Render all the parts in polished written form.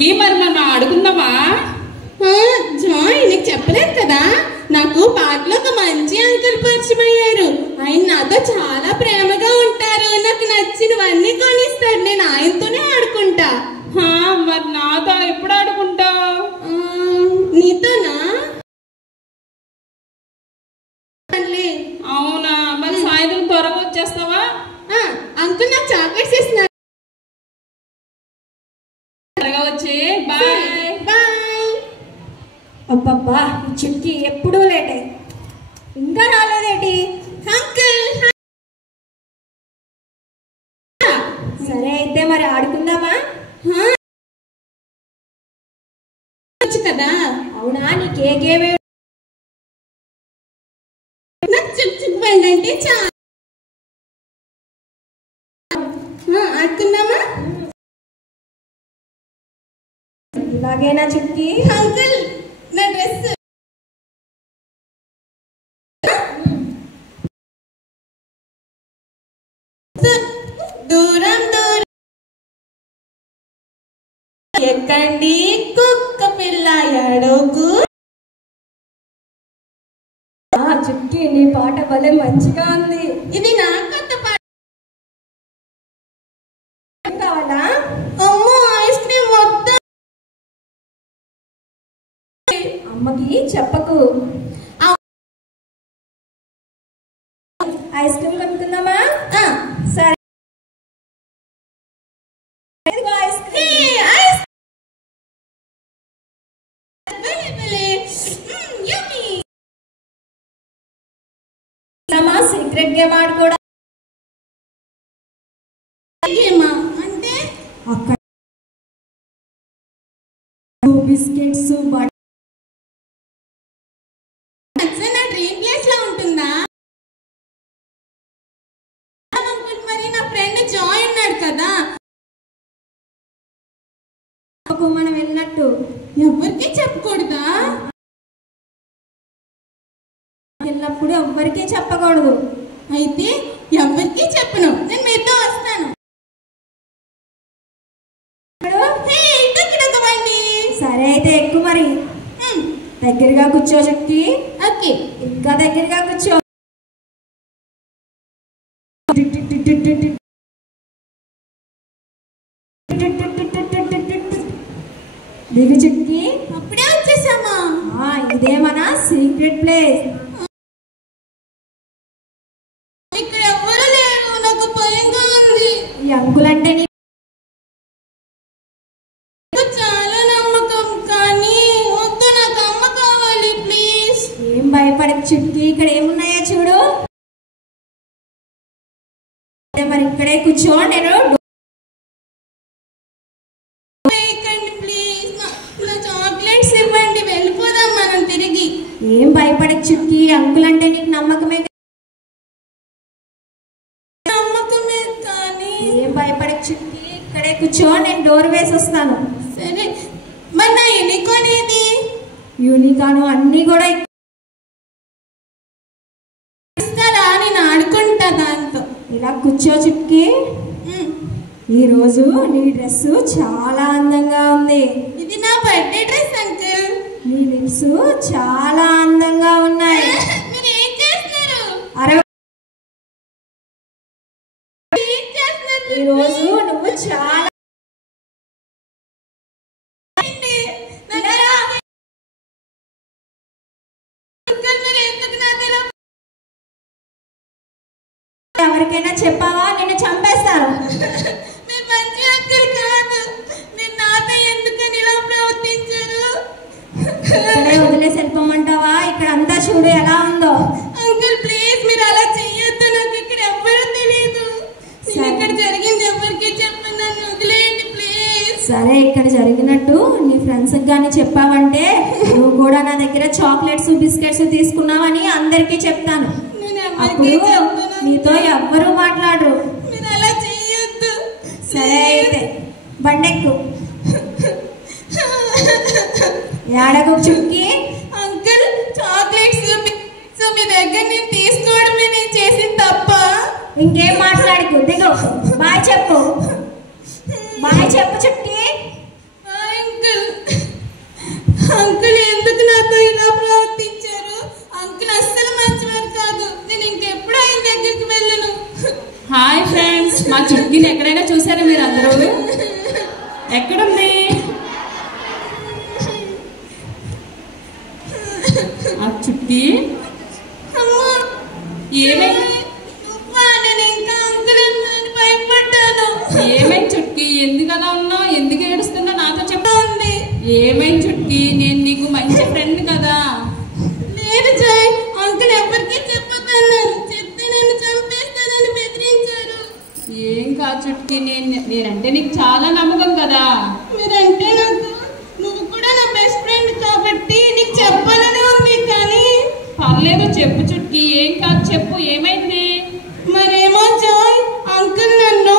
చుక్కి మరి మనం ఆడుకుందామా? జాయ్ నీకు చెప్పలేదు కదా, నాకు పాటలో ఒక మంచి అంకుల్ పరిచయం అయ్యారు. ఆయన నాతో చాలా ప్రేమగా ఉంటారు, నాకు నచ్చినవన్నీ కొనిస్తారు. నేను ఆయనతోనే ఆడుకుంటా. మరి నాతో ఎప్పుడు ఆడుకుంటావు? నీతోనా? అవునా, మరి సాయంత్రం త్వరగా వచ్చేస్తావా? అంకుల్ నాకు చాక్లెట్స్ ఇస్తున్నారు. త్వరగా వచ్చే. Bye bye. అబ్బబ్బా, ఈ చుక్కి ఎప్పుడూ లేటే, ఇంకా రాలేదేటి? అంకుల్ సరే అయితే మరి ఆడుకుందామా? కదా. అవునా, నీకు ఏ గేమ్ నాకు చుక్కుపోయిందంటే చాలా ఆడుకుందామా? ఇలాగేనా చుక్కి? అంకుల్ నా డ్రెస్ దూరం దూరం ఎక్కండి కుక్క పిల్ల ఎడోకు. చుక్కి నీ పాట భలే మంచిగా ఉంది. ఇది నా కొత్త పాట. కావాలా? అమ్మో ఐస్ క్రీమ్ వద్దా? అమ్మకి చెప్పకు. ఐస్ క్రీమ్ కొనుక్కుందామా? సరే, ఐస్ క్రీమ్. సీక్రెట్ గేమ్ ఆడుకోవడం అంటే అక్కడ బిస్కెట్స్ నా డ్రీమ్ ప్లేస్ లో ఉంటుందా? మరి నా ఫ్రెండ్ జాయ్ ఉన్నాడు కదా, మనం వెళ్ళినట్టు ఎవరికి చెప్పకూడదా? వెళ్ళినప్పుడు ఎవ్వరికీ చెప్పకూడదు. అయితే ఎవరికి చెప్పను, నేను మీతో వస్తాను. సరే అయితే ఎక్కువ మరి. దగ్గరగా కూర్చో చుక్కి. ఓకే, ఇంకా దగ్గరగా కూర్చో. దిగు చుక్కి. అప్పుడే వచ్చేసామా? ఇదే మన సీక్రెట్ ప్లేస్. ఇక్కడ ఎవరు లేరు, నాకు భయంగా ఉంది. ఈ అంకులంటే చాలా నమ్మకం, కానీ వద్దు, నాకు అమ్మ కావాలి ప్లీజ్. ఏం భయపడే చుక్కి, ఇక్కడ ఏమున్నాయో చూడు. మరి ఇక్కడే కూర్చో, నేను ప్లీజ్ నా చాక్లెట్స్ ఇవ్వండి, వెళ్ళిపోదాం మనం తిరిగి. ఏం భయపడే చుక్కి, అంకుల్ అంటే నీకు నమ్మకమే. నమ్మకమే, కానీ ఏం భయపడే చుక్కి, ఇక్కడే కూర్చో, నేను డోర్ వేసి వస్తాను. సరే, మరి నా యూనికార్న్ ఏది? యూనికార్న్ అన్ని కూడా ఇస్తారా? నేను ఆడుకుంటా దాంతో. ఇలా కూర్చో చుక్కి. ఈరోజు నీ డ్రెస్ చాలా అందంగా ఉంది. ఇది నా బర్త్డే డ్రెస్ అంకుల్. నీ లిప్స్ చాలా అందంగా ఉన్నాయి. మీరు ఏం చేస్తున్నారు? ఈరోజు నువ్వు చాలా ఎవరికైనా చెప్పావా, నిన్ను చంపేస్తారు. మీరు మంచి అంకుల్ కాదు, నేను నాతో ఎందుకని ఇలా ప్రవర్తించారు? ఇక్కడే వదిలేసి వెళ్ళిపోమంటావా? ఇక్కడ అంతా చూడు ఎలా ఉందో. అంకుల్ ప్లీజ్, మీరు అలా చెయ్యొద్దు, నాకు ఇక్కడ ఎవ్వరూ తెలియదు. ఇక్కడ జరిగింది ఎవరికి చెప్పండి, నన్ను వదిలేయండి ప్లీజ్. సరే, ఇక్కడ జరిగినట్టు నీ ఫ్రెండ్స్ కానీ చెప్పావంటే నువ్వు కూడా నా దగ్గర చాక్లెట్స్ బిస్కెట్స్ తీసుకున్నావని అందరికీ చెప్తాను. అప్పుడు నీతో ఎవ్వరూ మాట్లాడరు. మీరు అలా చెయ్యొద్దు. సరే అయితే బండెక్కు. ఏడకు చుక్కి. అంకుల్ చాక్లెట్స్ మీ దగ్గర నేను తీసుకోవడమే నేను చేసిన తప్ప. ఇంకేం మాట్లాడుకు, దిగు. బాయ్ చెప్పు. బాయ్ చెప్పు చుక్కి. చుట్కీని ఎక్కడైనా చూసారా మీరు అందరూ? ఎక్కడుంది ఆ చుట్కీ? ఏమైంది చుట్కీ? ఎందుకు అలా ఉన్నావు? ఎందుకు ఏడుస్తున్నా నాతో చెప్పండి. ఏమైంది చుట్కీ? నేను నీకు మంచి ఫ్రెండ్ కదా. లేదు జాయ్, అంకుల్ ఎవరికి చెప్పొద్దన్నారు. చెప్తే నన్ను చంపేస్తానని బెదిరించారు. ఏం కాదు చుట్కీ, నేనంటే నీకు చాలా నమ్మకం కదా. మీరంటే నాకు, నువ్వు కూడా నా బెస్ట్ ఫ్రెండ్ కాబట్టి నీకు చెప్పాలని ఉంది. కానీ పర్లేదు చెప్పు చుట్కీ, ఏం కాదు చెప్పు, ఏమైంది? మరేమో జాయ్, అంకుల్ నన్ను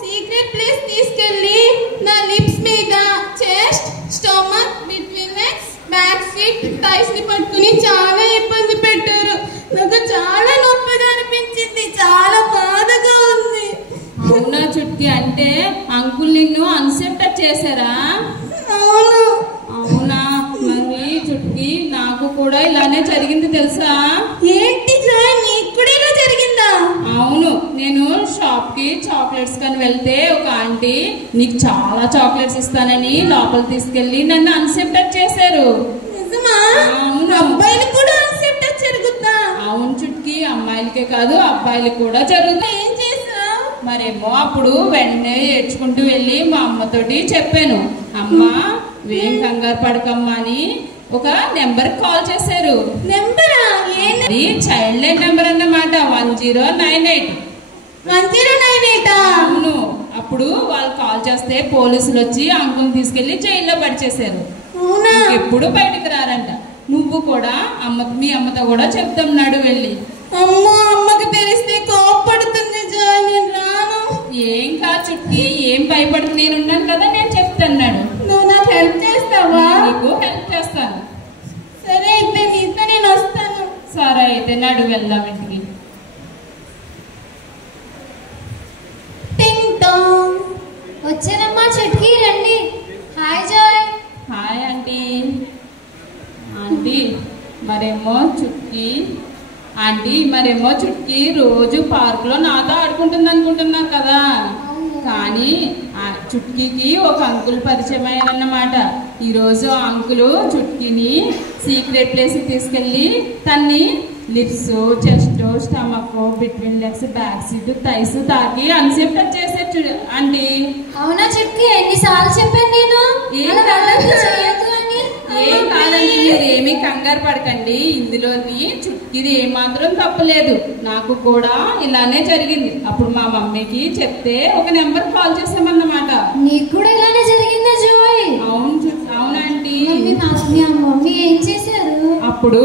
సీక్రెట్ ప్లేస్ తీసుకెళ్ళి నా లిప్స్ మీద, chest, stomach, between legs, back feet, thighs ని పట్టుకుని చాలా ఇబ్బంది పెట్టారు. నాకు చాలా నొప్పిగా అనిపించింది, చాలా బాధగా ఉంది. అవునా చుట్కీ? అంటే అంకుల్ నిన్ను అన్సెప్ట్ చేశారా? అవును. అవునా? మరి చుట్కీ నాకు కూడా ఇలానే జరిగింది తెలుసా? ఏంటి జాయ్, నీకు కూడా ఇలా జరిగిందా? అవును, నేను షాప్ కి చాక్లెట్స్ కని వెళ్తే ఒక ఆంటీ నీకు చాలా చాక్లెట్స్ ఇస్తానని లోపల తీసుకెళ్లి నన్ను అన్సెప్ట్ చేశారు. నిజమా? అవును. అబ్బాయిలు కూడా అన్సెప్ట్ జరుగుతా? అవును చుట్కీ, అమ్మాయిలకే కాదు అబ్బాయిలకు కూడా జరుగుతాయి. ఏం చేసావు? మరేమో అప్పుడు వెంటనే ఏడ్చుకుంటూ వెళ్ళి మా అమ్మతోటి చెప్పాను. అమ్మ ఏం కంగారు పడకమ్మా అని ఒక నెంబర్ కాల్ చేశారు. నెంబరా? అది చైల్డ్ లైన్ నెంబర్ అన్నమాట, 1098. 1098? అవును. అప్పుడు వాళ్ళు కాల్ చేస్తే పోలీసులు వచ్చి అంకుల్ని తీసుకెళ్లి జైల్లో పడిచేశారు. అవునా? ఎప్పుడు బయటకు రారంట. నువ్వు కూడా మీ అమ్మతో కూడా చెప్తున్నాడు వెళ్ళి. అమ్మో, అమ్మకి తెలిస్తే కోపడుతుంది జాయ్, నేను రాను. ఏం కాదు చుట్కీ, ఏం భయపడుతు, నేనున్నాను కదా, నేను చెప్తున్నాడు. నువ్వు నాకు హెల్ప్ చేస్తావా? నీకు హెల్ప్ చేస్తాను. సరే అయితే నీతో నేను వస్తాను. సరే అయితే నడు, వెళ్దాం ఇంటికి. టింగ్ టాంగ్. వచ్చానమ్మా చుట్కీ, రండి. Hi Joy. Hi aunty. Aunty మరేమో చుట్కీ రోజు పార్క్ లో నాతో ఆడుకుంటుంది అనుకుంటున్నారు కదా. కానీ ఆ చుట్కీకి ఒక అంకుల్ పరిచయం అయ్యారన్నమాట. ఈరోజు ఆ అంకుల్ చుట్కీని సీక్రెట్ ప్లేస్ తీసుకెళ్లి తన్ని lips, chest, stomach, between legs, back seat, thighs తాకి అన్సెప్ట్ చేశారు ఆంటీ. అవునా చుట్కీ? ఎన్నిసార్లు చెప్పాను నేను చేయొద్దు అని. ఏం కాదండి, మీరు ఏమీ కంగారు పడకండి. ఇందులోని చుట్కీది ఏమాత్రం తప్పలేదు. నాకు కూడా ఇలానే జరిగింది. అప్పుడు మా మమ్మీకి చెప్తే ఒక నెంబర్ కాల్ చేసామన్నమాట. నీకు కూడా ఇలానే జరిగిందా జాయ్? అవునండి. మీ మమ్మీ ఏం చేశారు? అప్పుడు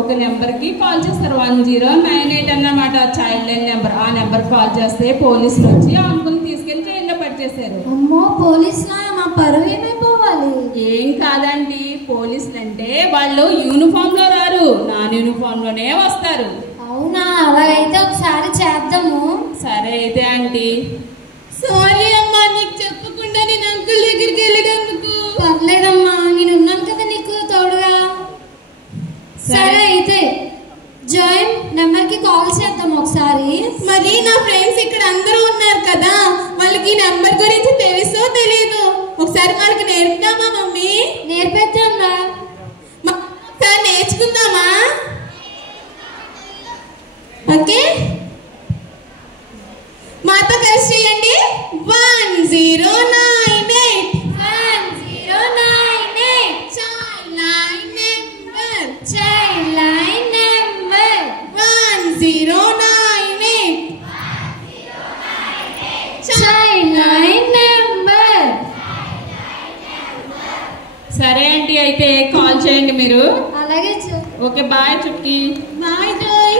ఒక నెంబర్ కి కాల్ చేస్తారు, 1098 అన్నమాట, చైల్డ్ లైన్ నెంబర్. ఆ నెంబర్ కాల్ చేస్తే పోలీసులు వచ్చి ఆ అంకుల్ని తీసుకెళ్లి జైల్లో పడిచేశారు. అమ్మో, పోలీసులా? మా పరువు ఏమైపోవాలి? ఏం కాదండి, పోలీసులు అంటే వాళ్ళు యూనిఫామ్ లో రారు, నాన్ యూనిఫామ్ లోనే వస్తారు. అవునా? అలాగైతే ఒకసారి చేద్దాము. సరే అయితే ఆంటీ. సారీ అమ్మా, నీకు చెప్పకుండా నేను అంకుల్ దగ్గరికి వెళ్ళినందుకు. పర్లేదమ్మా, నేను ఉన్నాను కదా నీకు తోడుగా. సరే అయితే జాయ్, నెంబర్ కి కాల్ చేద్దాం ఒకసారి. మరి నా ఫ్రెండ్స్ ఇక్కడ అందరూ ఉన్నారు కదా, వాళ్ళకి ఈ నెంబర్ గురించి తెలుసో తెలీదు? ఒకసారి వాళ్ళకి నేర్పుదామా మమ్మీ? నేర్పేద్దాంరా. ఒకసారి నేర్చుకుందామా? ఓకే, మాతో కలిసి చేయండి. 1098. 1098. Child line number. Child line number. 1098. Child line number. సరే ఆంటీ, అయితే కాల్ చేయండి మీరు. అలాగే. Okay, bye Chutki. Bye Joy.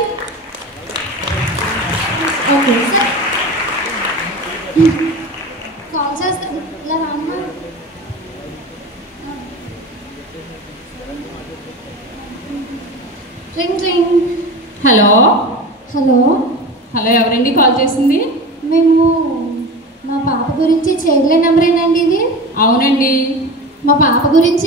Okay sir, call చేస్తాను. ఇలా రామ్మా. Ring ring. Hello hello. Hello, ఎవరండి కాల్ చేసింది? మేము మా పాప గురించి చైల్డ్ లైన్ నెంబర్ ఏనండి ఇది? అవునండి. మా పాప గురించి